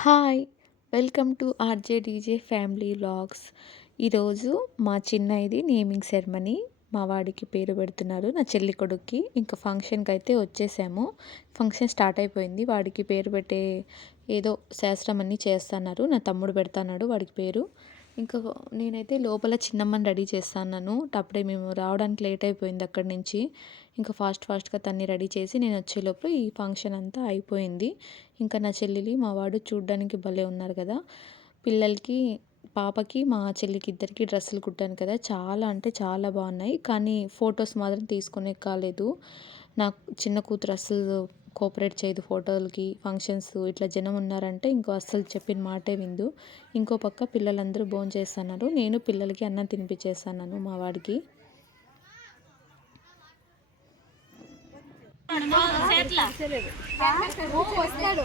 Hi welcome to RJ DJ family vlogs ఈరోజు మా చిన్నది నేమింగ్ సెరమనీ మా వాడికి పేరు పెడుతున్నారు నా చెల్లి కొడుక్కి. ఇంకా ఫంక్షన్కి అయితే వచ్చేసాము. ఫంక్షన్ స్టార్ట్ అయిపోయింది. వాడికి పేరు పెట్టే ఏదో శాస్త్రం అన్నీ చేస్తున్నారు. నా తమ్ముడు పెడతాన్నాడు వాడికి పేరు. ఇంకా నేనైతే లోపల చిన్నమ్మని రెడీ చేస్తాను అప్పుడే మేము రావడానికి లేట్ అయిపోయింది అక్కడి నుంచి. ఇంకా ఫాస్ట్ ఫాస్ట్గా తన్ని రెడీ చేసి నేను వచ్చేలోపు ఈ ఫంక్షన్ అంతా అయిపోయింది. ఇంకా నా చెల్లెలి మా వాడు చూడ్డానికి భలే ఉన్నారు కదా. పిల్లలకి పాపకి మా చెల్లికి ఇద్దరికి డ్రెస్సులు కుట్టాను కదా. చాలా అంటే చాలా బాగున్నాయి. కానీ ఫొటోస్ మాత్రం తీసుకునే కాలేదు. నాకు చిన్న కూతురు అస్సలు కోఆపరేట్ చేయదు ఫోటోలకి ఫంక్షన్స్ ఇట్లా జనం ఉన్నారంటే ఇంకో అస్సలు చెప్పిన మాటే విందు. ఇంకో పక్క పిల్లలందరూ భోజనం చేస్తున్నారు నేను పిల్లలకి అన్నం తినిపించేస్తున్నాను మా వాడికి. వస్తాడు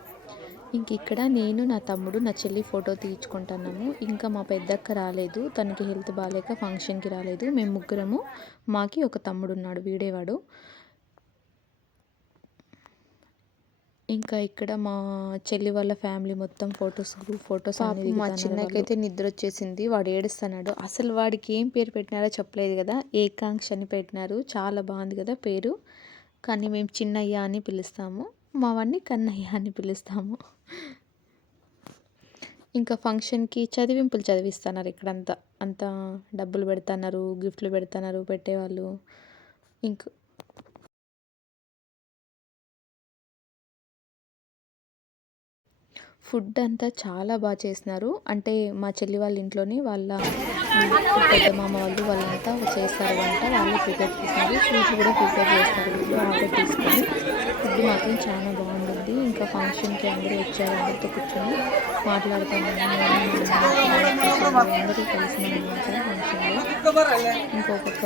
ఇంక ఇక్కడ నేను నా తమ్ముడు నా చెల్లి ఫోటో తీయించుకుంటున్నాము. ఇంకా మా పెద్దక్క రాలేదు. తనకి హెల్త్ బాగాలేక ఫంక్షన్కి రాలేదు. మేము ముగ్గురము. మాకి ఒక తమ్ముడు ఉన్నాడు వీడేవాడు ఇంకా ఇక్కడ మా చెల్లి వాళ్ళ ఫ్యామిలీ మొత్తం ఫొటోస్ గ్రూప్ ఫొటోస్ అనేది మా చిన్నకైతే నిద్ర వచ్చేసింది వాడు ఏడుస్తున్నాడు. అసలు వాడికి ఏం పేరు పెట్టినారో చెప్పలేదు కదా. ఏకాంక్ష అని పెట్టినారు. చాలా బాగుంది కదా పేరు. కానీ మేము చిన్నయ్య అని పిలుస్తాము. మా వాడిని కన్నయ్య అని పిలుస్తాము. ఇంకా ఫంక్షన్కి చదివింపులు చదివిస్తున్నారు ఇక్కడంతా. అంతా డబ్బులు పెడుతున్నారు గిఫ్ట్లు పెడుతున్నారు పెట్టేవాళ్ళు. ఇంక ఫుడ్ అంతా చాలా బాగా చేసినారు. అంటే మా చెల్లి వాళ్ళ ఇంట్లోనే వాళ్ళ పెద్ద మామ వాళ్ళు వాళ్ళంతా చేస్తారు వంట. వాళ్ళు ప్రిపేర్ చేస్తారు. స్వీట్స్ కూడా ప్రిపేర్ చేస్తారు. ఆర్డర్ తీసుకొని ఫుడ్ మాత్రం చాలా బాగుంటుంది. ఇంకా ఫంక్షన్కి అందరూ వచ్చారు. అందరితో కూర్చొని మాట్లాడుతున్నాము అందరూ కలిసి ఇంకొక ఇంకో పక్క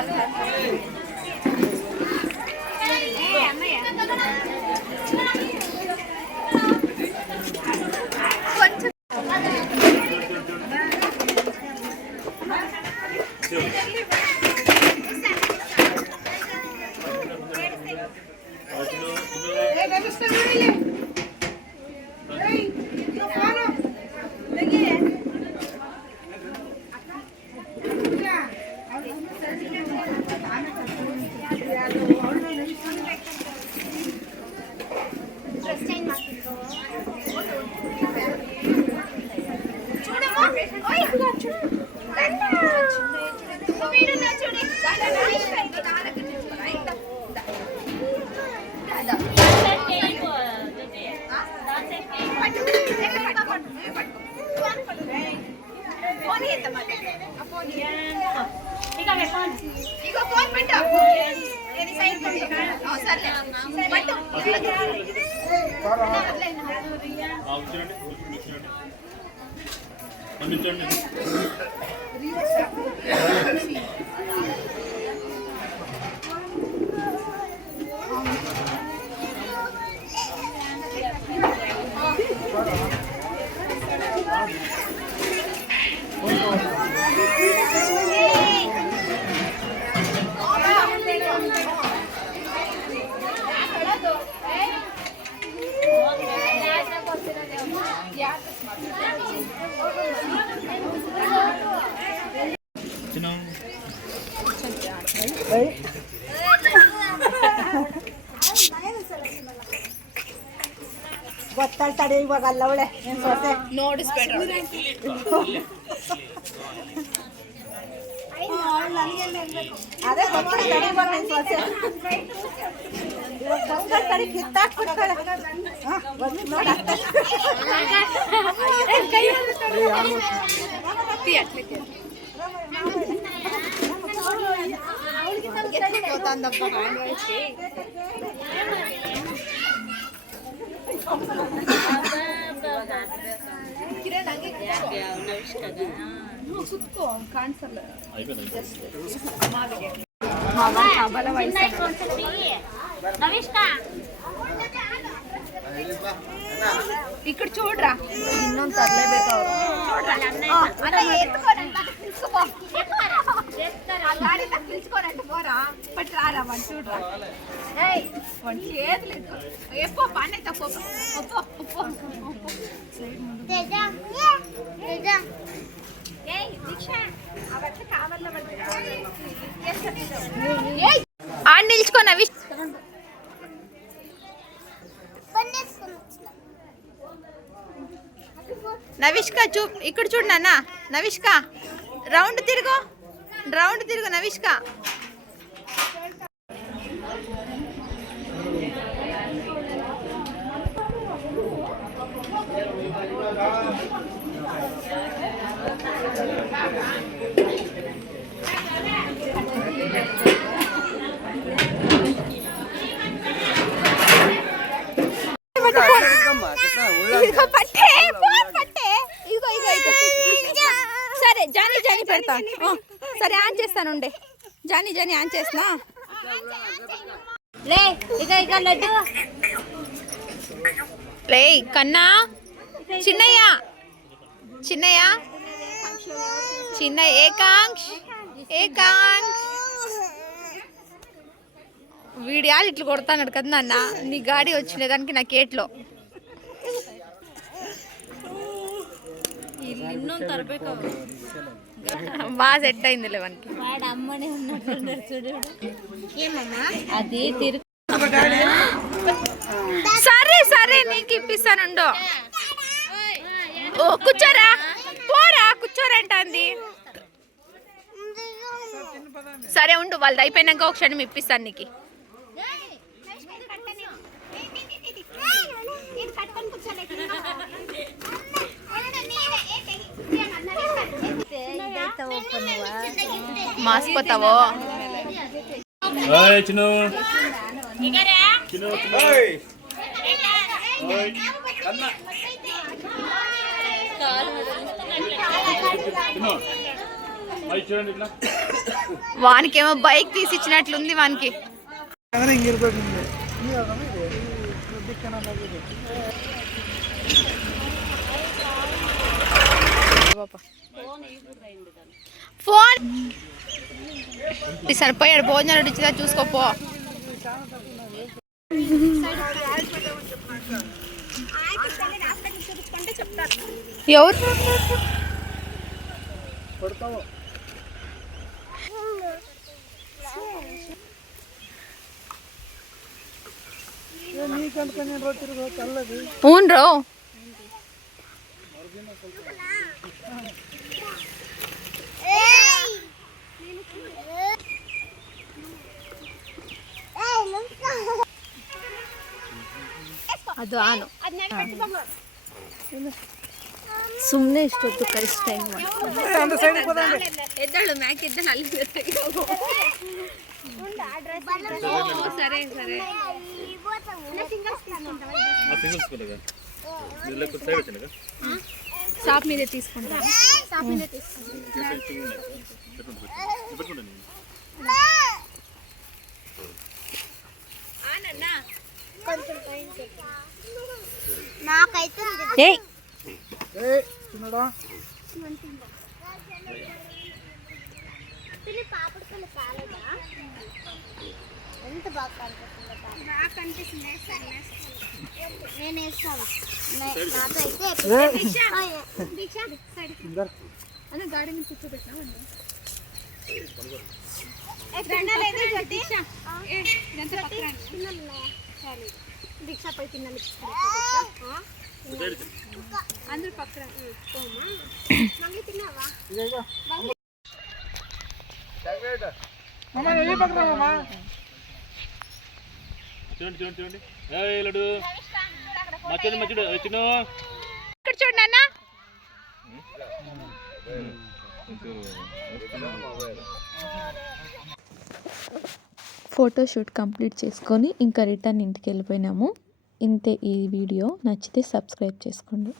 భోజనం పెడుతున్నారు ఫోన్ నేను సైడ్ పెట్టు. సర్లే. ಮಾಡಿ ಇವಾಗ ಅಲ್ಲ ಅವಳೆ. ಅದೇ ಗೊತ್ತಿಲ್ಲ ತಡಿ ಇವಾಗ ನಿನ್ ನೋಡಿ ತಂದಪ್ಪ. ఇక్కడ చూడరా ಇನ್ನೊಂದು ತರಲೇಬೇಕು అలా ఎత్తుకోనండి అక్కడ పిలుచుకోపో ఆ గాడి అక్కడ పిలుచుకోనండి పోరా పట్టి రారా వాడు చూడరా ఏయ్ వాడి చేతులు ఎత్తు. ఎప్పో పని తప్పో ఒప్పో ఒప్పో చూ ఇక్కడ చూడు నాన్న నవిష్క. రౌండ్ తిరుగు. రౌండ్ తిరుగు నవిష్క. పట్టే పట్టే. జానీ జానీ పెడతా. సరే ఆన్ చేస్తాను ఉండే. జానీ జానీ ఆన్ చేస్తున్నా. లే ఇక ఇక లడ్డు. కన్నా చిన్నయ్య. చిన్నయ్య. చిన్న ఏకాంక్ష్ ఏకాంక్ష్. వీడియాలు ఇట్లు కొడతాడు కదా నాన్న. నీ గాడి వచ్చిన దానికి నా ఏట్లో ಇನ್ನೊಂದು ತರಬೇಕು బాగా సెట్ అయింది లేవనికి వాడు అమ్మనే ఉన్నట్టున్నారు చూడు ఏమమ్మా అది తిరుగు సరే సరే నీకు ఇప్పిస్తానుండు ఓ కూర్చోరా పోరా కూర్చోరంటుంది సరే ఉండు వాళ్ళది అయిపోయినాక ఒక క్షణం ఇప్పిస్తాను నీకు ఇట్లా వానికేమో బైక్ తీసి ఇచ్చినట్లుంది వానికి ఫోన్. సరిపోయాడు భోజనాలు ఇచ్చిదా చూసుకోపో ఎవరు? అవును రో ಅದು ಆನು. ಸುಮ್ಮನೆ ಇಷ್ಟೊತ್ತು ಕಷ್ಟ ಎದ್ದಳು ಮ್ಯಾಕ್ ಎದ್ದಳು ಅಲ್ಲಿ ಸರಿ ಸರಿ ఆ షాప్ మీదే తీసుకుంటా. పెట్టుకుంటాను నాకైతే ఎంత బాగా కనిపిస్తుందో నేను వేస్తాను దీక్ష సైడ్ అన్న అందరూ పక్కన మళ్ళీ తిన్నావా చూడండి చూడండి. చూడండి లడ్డు. మచ్చడు మచ్చడు ఇక్కడ చూడు నాన్న. ఫోటోషూట్ కంప్లీట్ చేసుకొని ఇంకా రిటర్న్ ఇంటికి వెళ్ళిపోయినాము. ఇంతే ఈ వీడియో. నచ్చితే సబ్స్క్రైబ్ చేసుకోండి.